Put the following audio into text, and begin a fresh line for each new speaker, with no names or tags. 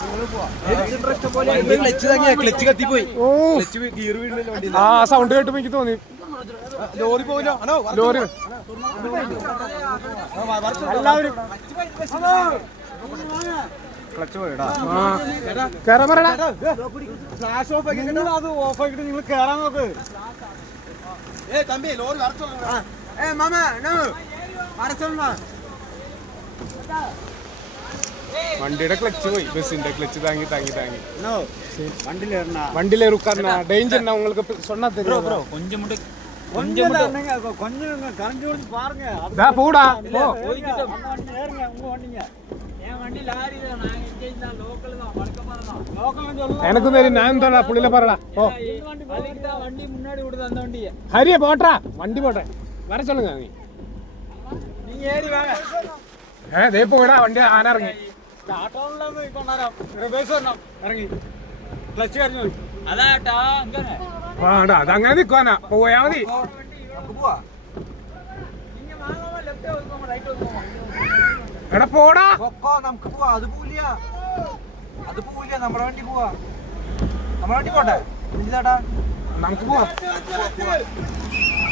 Clutch കത്തിപ്പോയി. ആ sound കേട്ടപ്പോ എനിക്ക് തോന്നി ലോറി പോയില്ലോ. ലോറി എല്ലാവരും ക്ലച്ച് പോയിടാ. കേറാൻ പറയടാ. ഫ്ലാഷ് ഓഫ് ആക്കിട്ട് അത് ഓഫ് ആക്കിട്ട് നിങ്ങൾ കേറാൻ നോക്ക്. തമ്പി ലോറി വണ്ടിയുടെ ക്ലച്ച് പോയി. ബസ്സിന്റെ ക്ലച്ച് താങ്ങി താങ്ങി താങ്ങി വണ്ടിയിലെ റുക്കാരന ഡേഞ്ചർ உங்களுக்கு சொன்னா தெரியும் bro. கொஞ்சம் கரண்ட் ஓடி பாருங்க. டா போடா போ. ஓடிக்கிட்ட ஏறுங்க உங்க வண்டிங்க. என் வண்டி லாரி தான். நான் எங்கேயும் தான் லோக்கல் தான். வழக்கமா தான். லோக்கல்னு சொல்லலாம். எனக்கு தெரியும். நான் தான் புள்ளில பாறடா. போ. வண்டி வலிக்குதா வண்டி முன்னாடி விடுது அந்த வண்டியை. ஹரியே போட்றா. வண்டி போட்றேன். வர சொல்லுங்க நீங்க ஏறி வாங்க. ദേ പോടാ വണ്ടി ആന ഇറങ്ങി. സ്റ്റാർട്ടാണല്ലോ ഇപ്പൊ റിവേഴ്സ് വരണം. ഇറങ്ങി ക്ലച്ച് കഴിഞ്ഞു. അതാട്ടാ അങ്ങനെ വേണ്ട അതങ്ങനെ നിൽക്കുവാനാ. പോയാ മതി. എടാ പോടാ. നമുക്ക് പോവാ. അത് പോവില്ല. അത് പോവില്ല. നമ്മുടെ വണ്ടി പോവാ. നമ്മുടെ വണ്ടി പോട്ടെ. നമുക്ക് പോവാ.